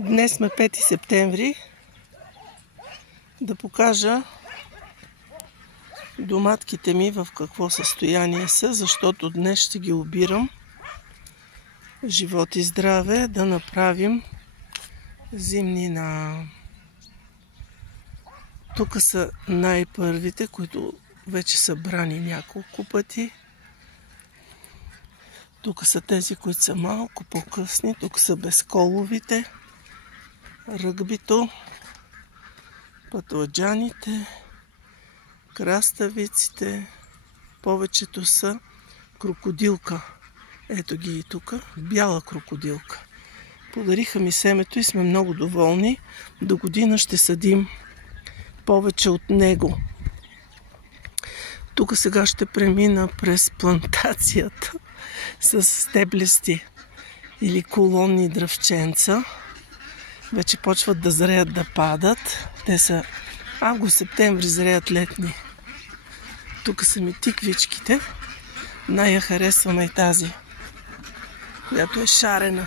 Днес сме 5 септември. Да покажа доматките ми в какво състояние са, защото днес ще ги обирам. Живот и здраве, да направим зимнина. Тук са най-първите, които вече са брани няколко пъти. Тук са тези, които са малко по-късни. Тук са безколовите, ръгбито, пътладжаните, краставиците. Повечето са крокодилка. Ето ги и тук. Бяла крокодилка. Подариха ми семето и сме много доволни. До година ще садим повече от него. Тук сега ще премина през плантацията с стеблести или колонни дръвченца. Вече почват да зреят, да падат. Те са август-септември, зреят летни. Тук са ми тиквичките. Най-я харесваме и тази, която е шарена.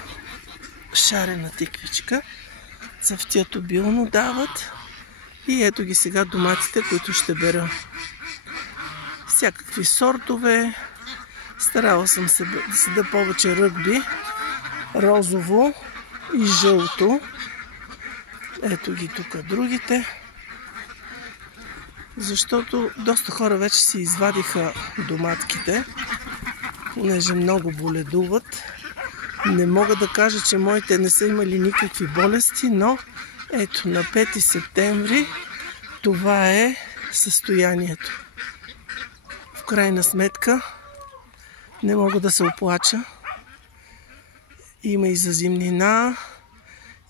Шарена тиквичка. Цъфтят обилно, дават. И ето ги сега доматите, които ще бера. Всякакви сортове. Старала съм се да седа повече ръгби. Розово и жълто. Ето ги тук другите. Защото доста хора вече си извадиха доматките, понеже много боледуват. Не мога да кажа, че моите не са имали никакви болести, но ето на 5 септември това е състоянието. В крайна сметка не мога да се оплача. Има и за зимнина,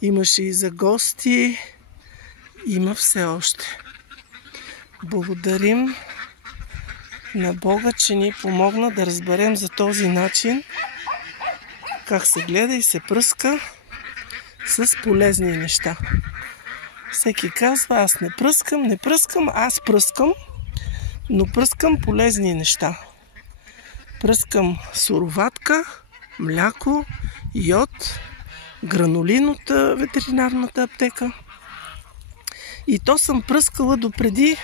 имаше и за гости, има все още. Благодарим на Бога, че ни помогна да разберем за този начин как се гледа и се пръска с полезни неща. Всеки казва, аз не пръскам, аз пръскам, но пръскам полезни неща. Пръскам суроватка, мляко, йод, гранулин от ветеринарната аптека. И то съм пръскала допреди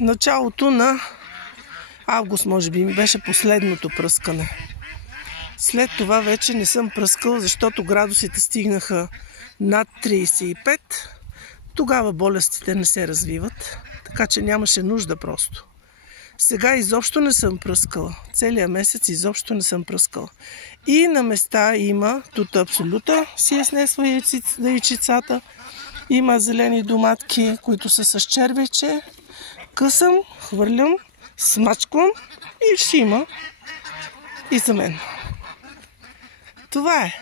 началото на август, може би ми беше последното пръскане. След това вече не съм пръскала, защото градусите стигнаха над 35. Тогава болестите не се развиват, така че нямаше нужда просто. Сега изобщо не съм пръскала. Целият месец изобщо не съм пръскала. И на места има тута абсолюта, си е снесла яйчицата. Има зелени доматки, които са с червече. Късам, хвърлям, смачквам и ще има и за мен. Това е.